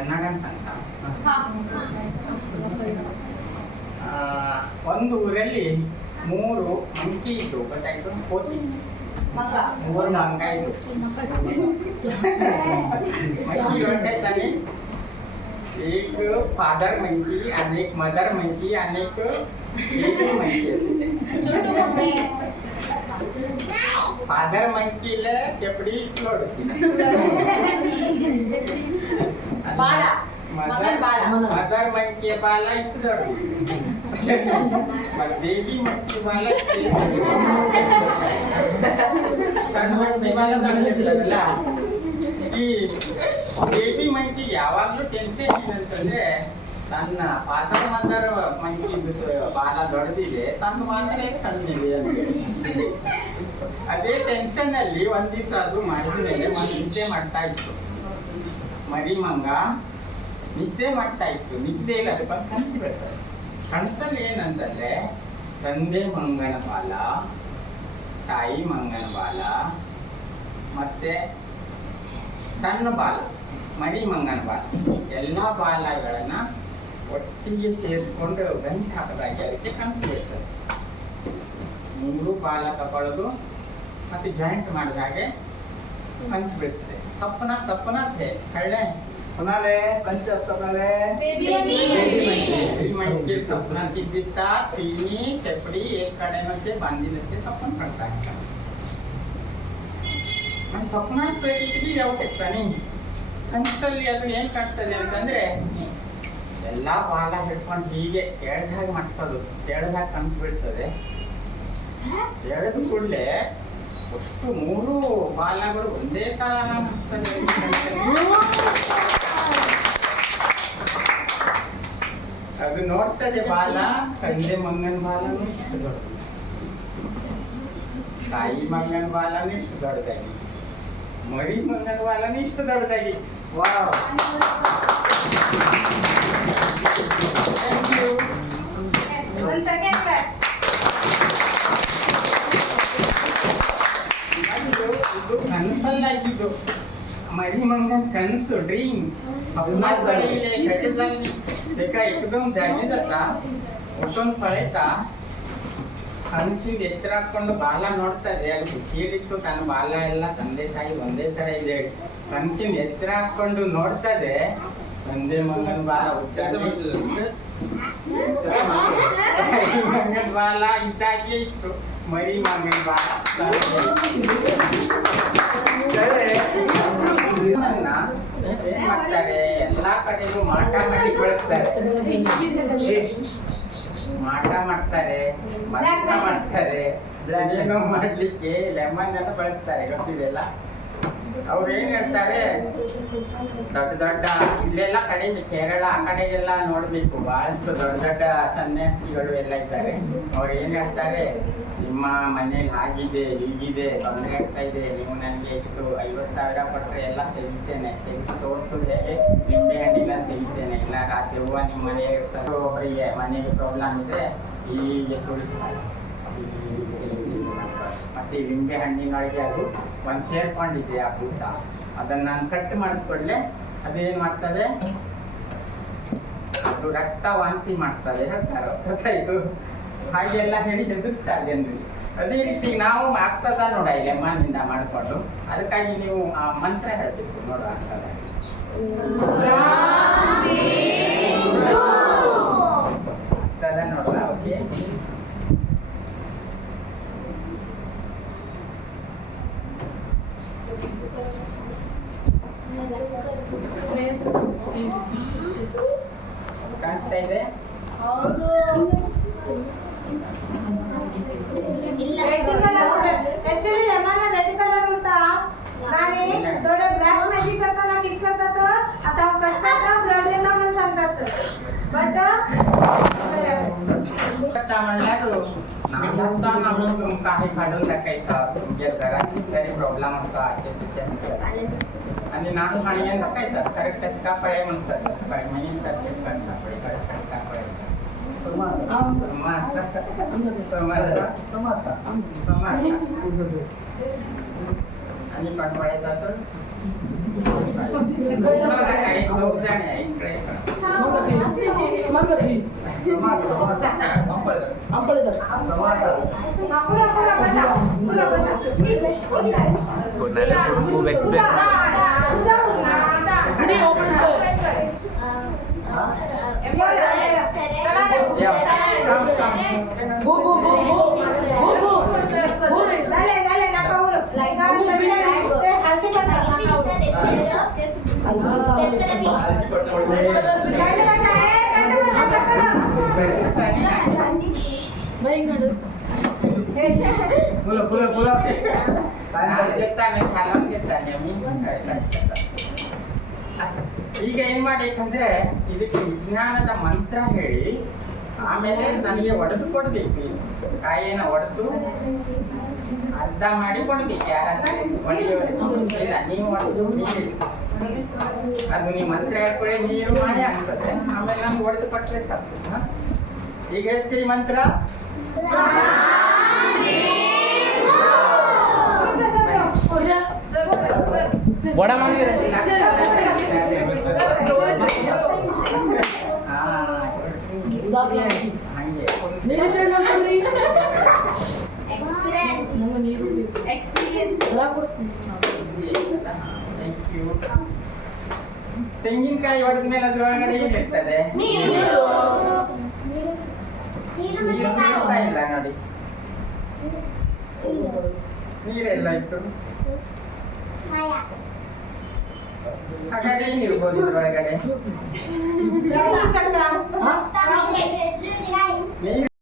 ಕನ್ನಡನ್ सांगता ಒಂದು ಊರಲ್ಲಿ 3 ಮಂಕಿ ಇದ್ದು ಗೊತ್ತಾಯ್ತು ಕೋತಿ ಮೂರು ಮಂಗ ಇದ್ದು ಮಂಕಿ ಹೊರಟಾಯ್ತಾನೆ एक फादर मंकी अनेक मदर मंकी अनेक बेबी मंकी असते फादर मंकीला शेपडी इतलोडसी बाला मदर मंकी बाला इष्ट दडसी मग बेबी मंकी बाला सಣ್ಣ ಮಂಕಿ ಬಾಲ ಸಣ್ಣದಿರ್ತದಲ್ಲ ಈ ಬೇಬಿ ಮಂಕಿ ಯಾವಾಗಲೂ ಟೆನ್ಷನ್ ಏನಂತಂದ್ರೆ ತನ್ನ ಫಾದರ್ ಮದರ್ ಮಂಕಿ ಬಾಲ ದೊಡ್ಡದಿದೆ ತನ್ನ ಮಾತ್ರ ಸಣ್ಣದಿದೆ ಅಂತ ಅದೇ ಟೆನ್ಷನ್ ಅಲ್ಲಿ ಒಂದ್ ದಿವಸ ಅದು ಮಾಡಿದ ಮೇಲೆ ನಿದ್ದೆ ಮಾಡ್ತಾ ಇತ್ತು ಮರಿ ಮಂಗ ನಿದ್ದೆ ಮಾಡ್ತಾ ಇತ್ತು ನಿದ್ದೆಯಲ್ಲಿ ಅದಕ್ಕೆ ಕನಸು ಬರ್ತದೆ ಕನಸಲ್ಲಿ ಏನಂತಂದ್ರೆ ತಂದೆ ಮಂಗನ ಬಾಲ ತಾಯಿ ಮಂಗನ ಬಾಲ ಮತ್ತೆ ತನ್ನ ಬಾಲ ಮರಿ ಮಂಗನ ಬಾಲ ಎಲ್ಲ ಬಾಲಗಳನ್ನ ಒಟ್ಟಿಗೆ ಸೇರಿಸ್ಕೊಂಡು ಗಂಟು ಹಾಕದಾಗಿ ಅದಕ್ಕೆ ಕನಸು ಬರ್ತದೆ 3 ಬಾಲ ತಗೊಳ್ಳೋದು ಮತ್ತೆ ಜಾಯಿಂಟ್ ಮಾಡಿದ ಹಾಗೆ ಕನಸು ಬರ್ತದೆ सपना सपना थे कळले कोणाले कन्सेप्ट कोणाले बेबी मंकी सपना ती दिसतात तिन्ही शेपडी एक कडेनचे बांधीनचे सपन पडता असतात आणि स्वप्नात किती जाऊ शकता नाही ಕನಸಲ್ಲಿ ಅದು ಏನ್ ಕಾಣ್ತದೆ ಅಂತಂದ್ರೆ ಎಲ್ಲಾ ಬಾಲ ಹಿಡ್ಕೊಂಡು ಹೀಗೆ ಎಳ್ದಾಗ ಮಾಡ್ತದು ಎಳ್ದಾಗ ಕನಸು ಬಿಡ್ತದೆ ಎಳೆದ ಕೂಡಲೇ ಅಷ್ಟು 3 ಬಾಲಗಳು ಒಂದೇ ತರ ಅನಿಸ್ತದೆ ಅದು ನೋಡ್ತದೆ ಬಾಲ ತಂದೆ ಮಂಗನ ಬಾಲನೂ ಇಷ್ಟು ದೊಡ್ಡ ತಾಯಿ ಮಂಗನ ಬಾಲನೂ ಇಷ್ಟು ದೊಡ್ಡದಾಗಿ ಮರಿ ಮಂಗನ ಬಾಲನೂ ಇಷ್ಟು ದೊಡ್ಡದಾಗಿತ್ತು ವಾವ್ ಥ್ಯಾಂಕ್ ಯು ಒಂದು ಸೆಕೆಂಡ್ ಇದು ಕನಸಲ್ಲಾಗಿದ್ದು मरी मंगन कनस ड्रीम स्वप्नात झालेले घटे झाले एका एकदम जागी जाता उठून पळायचा ಕನಸಿಂದ ಎಚ್ಚರ ಹಾಕೊಂಡು ಬಾಲ ನೋಡ್ತದೆ ಅದು ಖುಷಿಯಲ್ಲಿತ್ತು ತನ್ನ ಬಾಲ ಎಲ್ಲ ತಂದೆ ತಾಯಿ ಒಂದೇ ತರ ಇದೆ ಕನಸಿಂದ ಎಚ್ಚರ ಹಾಕೊಂಡು ನೋಡ್ತದೆ ತಂದೆ ಮಂಗನ ಬಾಲ ಮಂಗನ ಬಾಲ ಇದ್ದಾಗೆ ಇತ್ತು ಮರಿ ಮಂಗನ ಬಾಲ ಏನ್ ಮಾಡ್ತಾರೆ ಎಲ್ಲಾ ಕಡೆಗೂ ಮಾಟ ಮಾಡಿ ಕಳಿಸ್ತಾರೆ ಮಾಟ ಮಾಡ್ತಾರೆ ಮಂತ್ರ ಮಾಡ್ತಾರೆ ಏನೇನೋ ಮಾಡ್ಲಿಕ್ಕೆ ಲೆಮನ್ ಅನ್ನು ಬಳಸ್ತಾರೆ ಗೊತ್ತಿದೆಲ್ಲ ಅವ್ರು ಏನ್ ಹೇಳ್ತಾರೆ ದೊಡ್ಡ ದೊಡ್ಡ ಇಲ್ಲೆಲ್ಲ ಕಡಿಮೆ ಕೇರಳ ಆ ಕಡೆಗೆಲ್ಲ ನೋಡ್ಬೇಕು ಬಹಳಷ್ಟು ದೊಡ್ಡ ದೊಡ್ಡ ಸನ್ಯಾಸಿಗಳು ಎಲ್ಲ ಇದ್ದಾರೆ ಅವ್ರು ಏನ್ ಹೇಳ್ತಾರೆ ನಿಮ್ಮ ಮನೇಲಿ ಹಾಗಿದೆ ಹೀಗಿದೆ ತೊಂದರೆ ಆಗ್ತಾ ಇದೆ ನೀವು ನನಗೆ ಎಷ್ಟು 50,000 ಕೊಟ್ಟರೆ ಎಲ್ಲ ತೆಗಿತೇನೆ ತೆಗೆದು ತೋರಿಸೋದು ಹೇಗೆ ನಿಂಬೆ ಹಣ್ಣಿನ ತೆಗಿತೇನೆ ಇಲ್ಲ ರಾತ್ರಿ ಹೂವು ನಿಮ್ಮ ಮನೆಗೆ ಇರ್ತಾರೆ ಒಬ್ಬರಿಗೆ ಮನೆಗೆ ಪ್ರಾಬ್ಲಮ್ ಇದ್ರೆ ಹೀಗೆ ಸುಳಿಸ್ತಾರೆ ಮತ್ತೆ ಲಿಂಬೆ ಹಣ್ಣಿನೊಳಗೆ ಅದು ಒಂದು ಸೇರ್ಕೊಂಡಿದೆ ಆ ಭೂತ ಅದನ್ನ ನಾನು ಕಟ್ ಮಾಡಿದ್ಕೊಡ್ಲೆ ಅದೇನ್ ಮಾಡ್ತದೆ ಅದು ರಕ್ತ ವಾಂತಿ ಮಾಡ್ತದೆ ಹೇಳ್ತಾರೋ ಗೊತ್ತಾಯ್ತು ಹಾಗೆಲ್ಲ ಹೇಳಿ ಹೆದರ್ಸ್ತಾರೆ ಜನರಿಗೆ ಅದೇ ರೀತಿ ನಾವು ಆಗ್ತದ ನೋಡ ಈ ಲೆಮನ್ನಿಂದ ಮಾಡ್ಕೊಂಡು ಅದಕ್ಕಾಗಿ ನೀವು ಆ ಮಂತ್ರ ಹೇಳ್ಬೇಕು ನೋಡ ಆಗ್ತದೆ ನೋಡ್ರ ಓಕೆ ಕಾಣಿಸ್ತಾ ಇದೆ ऍक्च्युली लेमन रेड कलर होता आणि थोडे ब्लॅक मॅजिक करताना किती करतात आता करतात ब्लड येणार म्हणून सांगतात बट म्हणल्यार नाल्याचा आम्ही काही काढून टाकायचं तुमच्या घरात तरी प्रॉब्लेम असा असे तसे आणि नाक पाणी टाकायचं करेक्ट टसका पळे म्हणतात पण मी सर्च करता पळे करेक्ट टसका पळे आणि पण पळायचं काही लोक जाणे ಸಮಾಸ ಸಮಾಸ ಹಂಪಳಿದ ಸಮಾಸ Ya, come. ಬೂ ಬೂ ಬೂ ಬೂ ಬೂ ಬೂ ಬೂ Dale, dale, naka ulo. ಬೈಂಗಡು pula pula pula ಗೆತ್ತಾನೆ ಹಲವು ಗೆತ್ತಾನೆ ಈಗ ಏನ್ ಮಾಡ್ಬೇಕಂದ್ರೆ ಇದಕ್ಕೆ ವಿಜ್ಞಾನದ ಮಂತ್ರ ಹೇಳಿ ಆಮೇಲೆ ನನಗೆ ಒಡೆದು ಕೊಡ್ಬೇಕು ಕಾಯಿನ ಒಡೆದು ಅರ್ಧ ಮಾಡಿ ಕೊಡ್ಬೇಕು ಯಾರಾದ್ರೂ ಇಲ್ಲ ನೀವು ಒಡೆದು ನೀರು ಅದು ನೀವು ಮಂತ್ರ ಹೇಳ್ಕೊಳ್ಳಿ ನೀರು ಮಾಡಿ ಆಗ್ತದೆ ಆಮೇಲೆ ನಮ್ಗೆ ಒಡೆದು ಕೊಟ್ಟರೆ ಸಾಕು ಹ? ಈಗ ಹೇಳ್ತೀರಿ ಮಂತ್ರ ವಡ ಮಾಡಿದ್ರೆ ಹಂಗೆ ನೀರಿದ್ರೆ ನೋಡ್ರಿ Experience. ನಂಗೆ ನೀರು ಬೇಕು Experience. ಎಲ್ಲ ಕೊಡ್ತೀನಿ ಥ್ಯಾಂಕ್ ಯು ತೆಂಗಿನಕಾಯಿ ಹೊಡೆದ ಮೇಲೆ ಅದ್ರೊಳಗಡೆ ಏನಿರ್ತದೆ ನೀರು. ನೀರು ಬೀಳ್ತಾ ಇಲ್ಲ ನೋಡಿ ನೀರೆಲ್ಲ ಇತ್ತು ಹಾಗಾದ್ರೆ ಏನಿರ್ಬೋದು ಇದ್ರೊಳಗಡೆ Sakta. ನೀರು